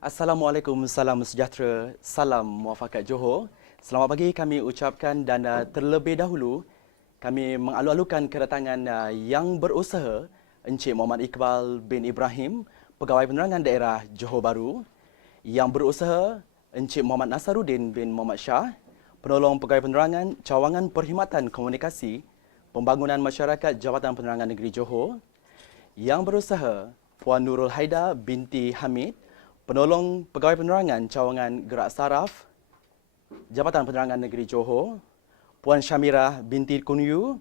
Assalamualaikum, salam sejahtera, salam muafakat Johor. Selamat pagi kami ucapkan dan terlebih dahulu kami mengalu-alukan kedatangan yang berusaha Encik Muhammad Iqbal bin Ibrahim, Pegawai Penerangan Daerah Johor Bahru, yang berusaha Encik Muhammad Nasaruddin bin Muhammad Shah, Penolong Pegawai Penerangan Cawangan Perkhidmatan Komunikasi Pembangunan Masyarakat Jabatan Penerangan Negeri Johor, yang berusaha Puan Nurul Haida binti Hamid, Penolong Pegawai Penerangan Cawangan Gerak Saraf, Jabatan Penerangan Negeri Johor, Puan Syamirah binti Kunyu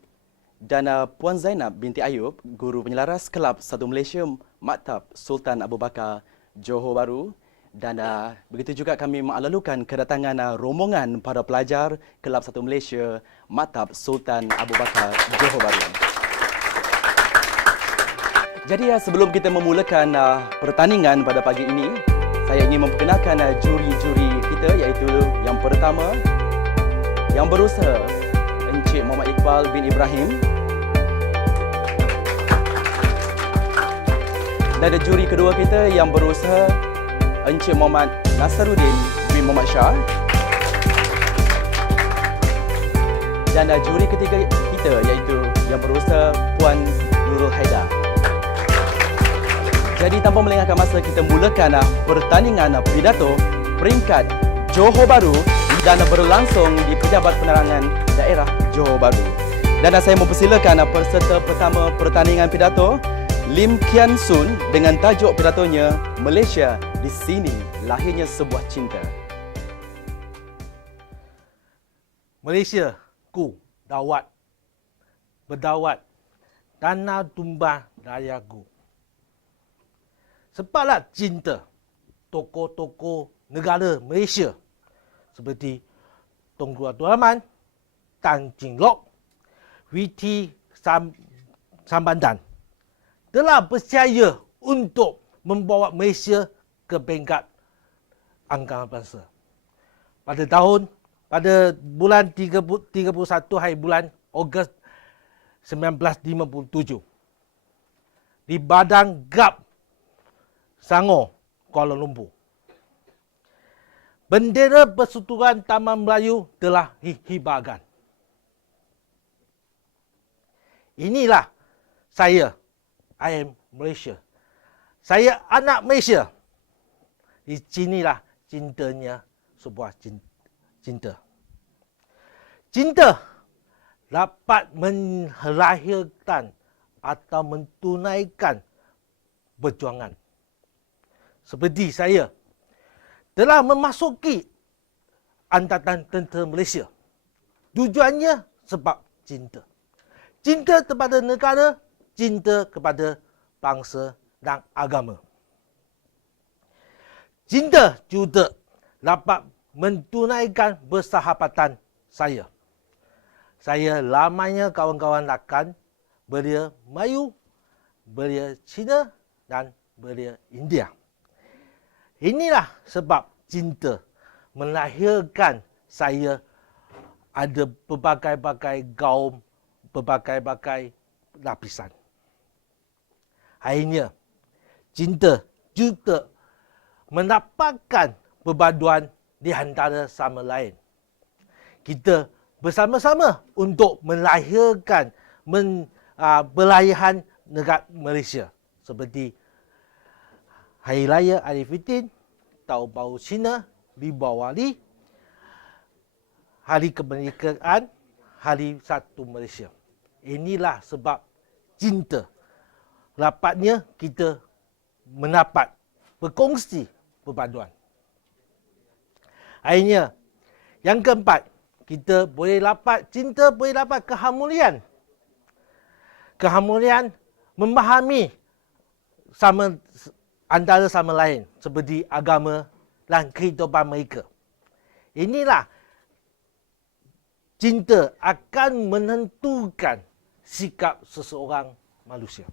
dan Puan Zainab binti Ayub, Guru Penyelaras Kelab Satu Malaysia Maktab Sultan Abu Bakar Johor Bahru. Dan begitu juga kami mengalu-alukan kedatangan rombongan para pelajar Kelab Satu Malaysia Maktab Sultan Abu Bakar Johor Bahru. Jadi sebelum kita memulakan pertandingan pada pagi ini, saya ingin memperkenalkan juri-juri kita, iaitu yang pertama yang berusaha Encik Muhammad Iqbal bin Ibrahim. Dan ada juri kedua kita yang berusaha Encik Muhammad Nasaruddin bin Muhammad Shah. Dan juri ketiga kita iaitu yang berusaha Puan Nurul Haida. Jadi tanpa melengahkan masa, kita mulakan pertandingan pidato peringkat Johor Bahru dan berlangsung di Pejabat Penerangan Daerah Johor Bahru. Dan saya mempersilakan peserta pertama pertandingan pidato, Lim Kian Sun, dengan tajuk pidatonya Malaysia di Sini Lahirnya Sebuah Cinta. Malaysia ku dawat, berdawat, tanah tumbang rayaku. Sebablah cinta tokoh-tokoh negara Malaysia seperti Tunku Abdul Rahman, Tan Cheng Lock, W.T. Sambandan telah berjaya untuk membawa Malaysia ke peringkat angkatan bangsa. Pada bulan 31 hari bulan Ogos 1957 di Badang Gap Sangor, Kuala Lumpur, bendera Persatuan Taman Melayu telah dihibarkan. Inilah saya, I am Malaysia. Saya anak Malaysia. Di sinilah cintanya sebuah cinta. Cinta dapat melahirkan atau mentunaikan perjuangan. Seperti saya telah memasuki Angkatan Tentera Malaysia. Tujuannya sebab cinta. Cinta kepada negara, cinta kepada bangsa dan agama. Cinta juga dapat mentunaikan persahabatan saya. Saya lamanya kawan-kawan rakan belia Melayu, belia Cina dan belia India. Inilah sebab cinta melahirkan saya ada berbagai-bagai kaum, berbagai-bagai lapisan. Akhirnya, cinta juga mendapatkan perpaduan di antara sama lain. Kita bersama-sama untuk melahirkan perlayanan negara Malaysia seperti Hari Raya Aidilfitri, Tahun Baru Cina, Deepawali, Hari Kemerdekaan, Hari Satu Malaysia. Inilah sebab cinta. Dapatnya kita mendapat berkongsi perpaduan. Akhirnya, yang keempat, kita boleh dapat cinta, boleh dapat keharmonian. Keharmonian memahami antara sama lain seperti agama dan kehidupan mereka. Inilah cinta akan menentukan sikap seseorang manusia.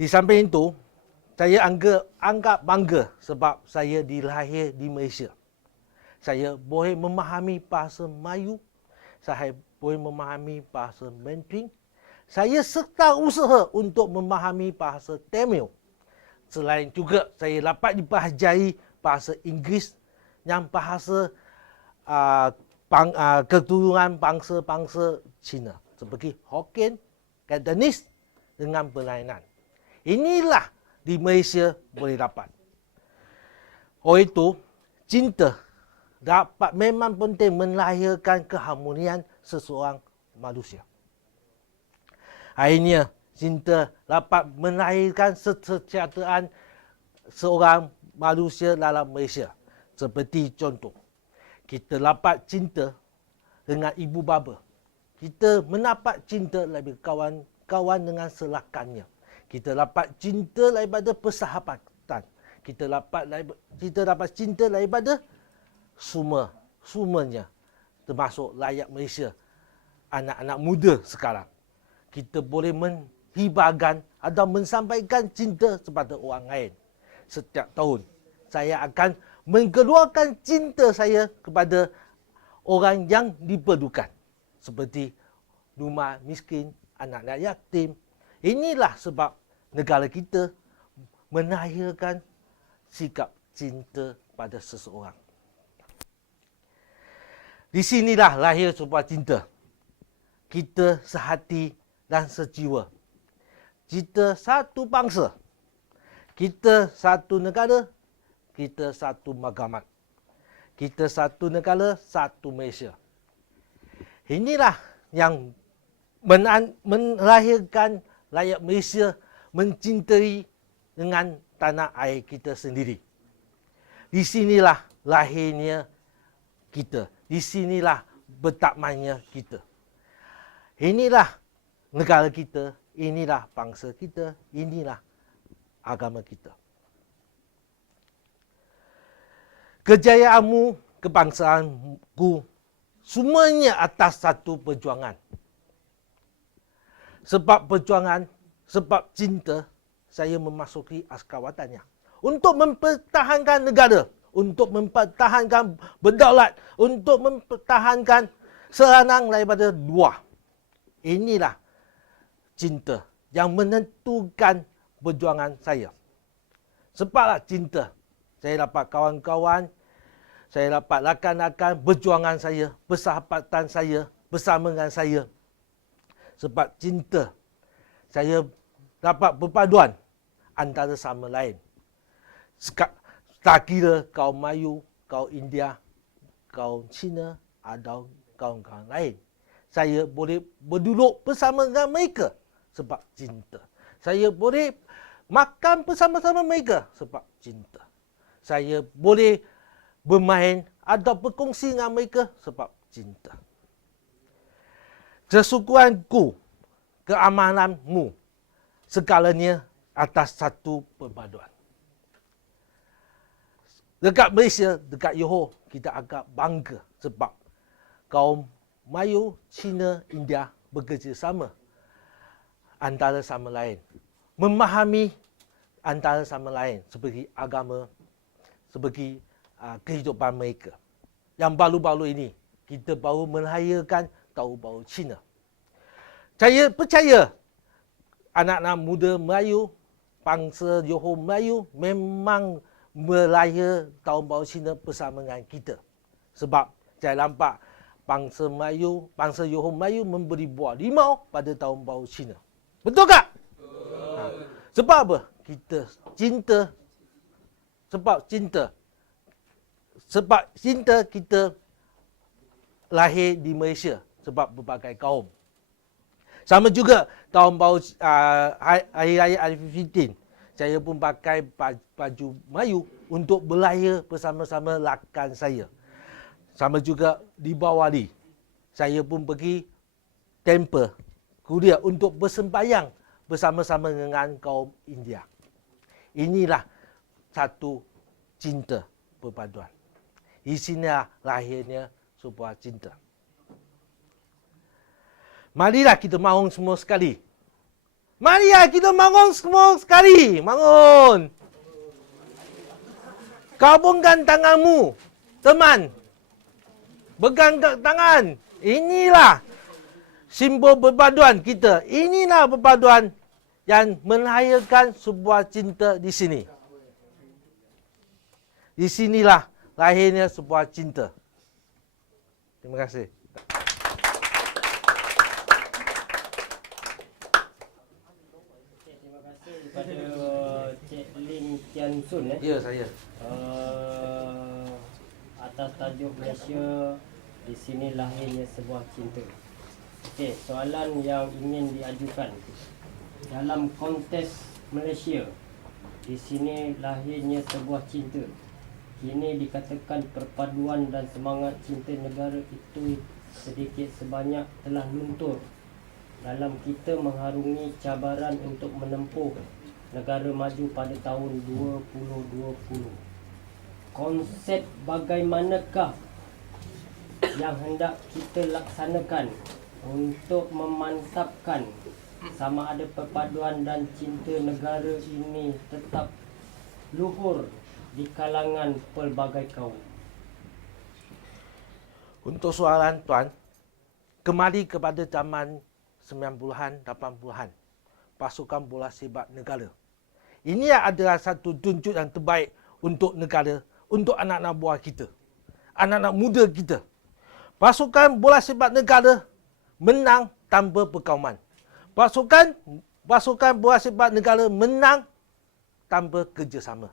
Di samping itu, saya anggap bangga sebab saya dilahir di Malaysia. Saya boleh memahami bahasa Melayu, saya boleh memahami bahasa Mandarin. Saya serta usaha untuk memahami bahasa Tamil Selain juga saya dapat dipelajari bahasa Inggeris yang bahasa keturunan bangsa-bangsa Cina seperti Hokkien, Cantonese dengan berlainan. Inilah di Malaysia boleh dapat. Oleh itu, cinta dapat memang penting melahirkan keharmonian seseorang manusia. Akhirnya, cinta dapat melahirkan kesejahteraan seorang manusia dalam Malaysia. Seperti contoh, kita dapat cinta dengan ibu bapa. Kita mendapat cinta lebih kawan dengan selakannya. Kita dapat cinta daripada persahabatan. Kita dapat cinta daripada semuanya. Termasuk rakyat Malaysia, anak-anak muda sekarang. Kita boleh menghibarkan atau menyampaikan cinta kepada orang lain. Setiap tahun, saya akan mengeluarkan cinta saya kepada orang yang diperlukan. Seperti rumah miskin, anak-anak yatim. Inilah sebab negara kita melahirkan sikap cinta pada seseorang. Di sinilah lahir sebuah cinta. Kita sehati dan sejiwa. Kita satu bangsa. Kita satu negara. Kita satu magamat. Kita satu negara, satu Malaysia. Inilah yang melahirkan rakyat Malaysia mencintai dengan tanah air kita sendiri. Di sinilah lahirnya kita. Di sinilah bertakmannya kita. Inilah negara kita. Inilah bangsa kita. Inilah agama kita. Kejayaanmu, kebangsaanku, semuanya atas satu perjuangan. Sebab perjuangan, sebab cinta, saya memasuki askawatannya. Untuk mempertahankan negara, untuk mempertahankan berdaulat, untuk mempertahankan serangan daripada luar. Inilah cinta yang menentukan perjuangan saya. Sebablah cinta, saya dapat kawan-kawan, saya dapat rakan-rakan perjuangan saya, persahabatan saya bersama dengan saya. Sebab cinta, saya dapat berpaduan antara sama lain. Tak kira kaum Melayu, kaum India, kaum Cina atau kaum-kaum lain. Saya boleh berduduk bersama dengan mereka sebab cinta. Saya boleh makan bersama-sama mereka sebab cinta. Saya boleh bermain atau berkongsi dengan mereka sebab cinta. Kesukuanku, keamananmu, segalanya atas satu perpaduan. Dekat Malaysia, dekat Johor, kita agak bangga sebab kaum Melayu, Cina, India bekerjasama antara sama lain. Memahami antara sama lain seperti agama, seperti kehidupan mereka. Yang baru-baru ini, kita baru melahirkan tahu baru Cina. Saya percaya anak-anak muda Melayu, bangsa Johor Melayu memang melahir tahun baru Cina bersama dengan kita. Sebab saya nampak bangsa Melayu, bangsa Johor Melayu memberi buah limau pada tahun baru Cina. Betul tak? Sebab apa? Kita cinta. Sebab cinta. Sebab cinta kita lahir di Malaysia sebab berbagai kaum. Sama juga tahun baru Hari Raya Aidilfitri. Saya pun pakai baju Melayu untuk berlahir bersama-sama rakan saya. Sama juga di Bawali. Saya pun pergi temple Korea untuk bersembahyang bersama-sama dengan kaum India. Inilah satu cinta perpaduan. Di sinilah lahirnya sebuah cinta. Marilah kita bangun semua sekali. Marilah kita bangun semua sekali. Bangun. Kabungkan tanganmu, teman. Pegang tangan. Inilah simbol perpaduan kita. Inilah perpaduan yang melahirkan sebuah cinta di sini. Di sinilah lahirnya sebuah cinta. Terima kasih. Terima kasih kepada Cik Lim Tian Sun Ya, saya. Atas tajuk Malaysia, di sini lahirnya sebuah cinta. Okey, soalan yang ingin diajukan dalam konteks Malaysia, di sini lahirnya sebuah cinta. Kini dikatakan perpaduan dan semangat cinta negara itu sedikit sebanyak telah luntur dalam kita mengharungi cabaran untuk menempuh negara maju pada tahun 2020. Konsep bagaimanakah yang hendak kita laksanakan untuk memantapkan sama ada perpaduan dan cinta negara ini tetap luhur di kalangan pelbagai kaum? Untuk soalan tuan, kembali kepada zaman 90-an, 80-an, pasukan bola sepak negara. Ini adalah satu tunjuk yang terbaik untuk negara, untuk anak-anak buah kita, anak-anak muda kita. Pasukan bola sepak negara menang tanpa perkauman. Pasukan bola sepak negara menang tanpa kerjasama.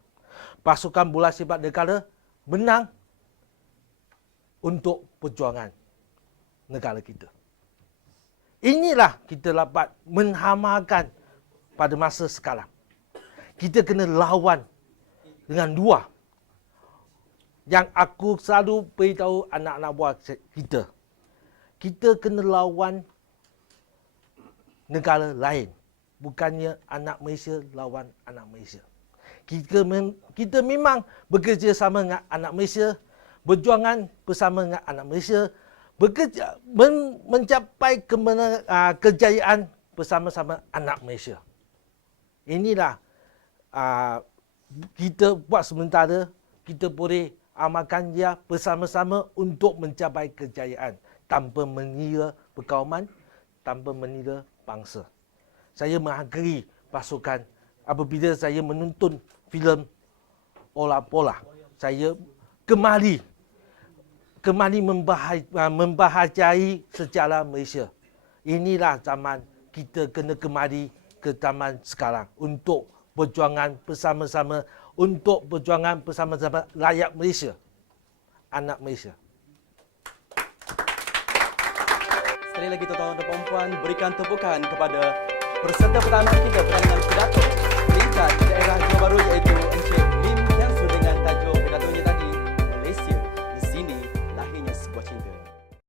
Pasukan bola sepak negara menang untuk perjuangan negara kita. Inilah kita dapat menghamakan pada masa sekarang. Kita kena lawan dengan dua. Yang aku selalu beritahu anak-anak buah kita. Kita kena lawan negara lain. Bukannya anak Malaysia lawan anak Malaysia. Kita memang bekerjasama dengan anak Malaysia, berjuangan bersama dengan anak Malaysia, bekerja mencapai kejayaan bersama-sama anak Malaysia. Inilah kita buat sementara, kita boleh amalkan dia bersama-sama untuk mencapai kejayaan tanpa mengira perkauman, tanpa mengira bangsa. Saya menghargai pasukan apabila saya menonton filem Ola Pola. Saya kembali membahajai sejarah Malaysia. Inilah zaman kita kena kembali ke zaman sekarang untuk perjuangan bersama-sama, untuk perjuangan bersama-sama rakyat Malaysia, anak Malaysia. Sekali lagi tuan-tuan dan puan-puan, berikan tepukan kepada peserta pertama kita pertandingan pidato peringkat daerah Johor Bahru iaitu Encik Lim Tian Sun dengan tajuk pidatonya tadi, Malaysia, di sini lahirnya sebuah cinta.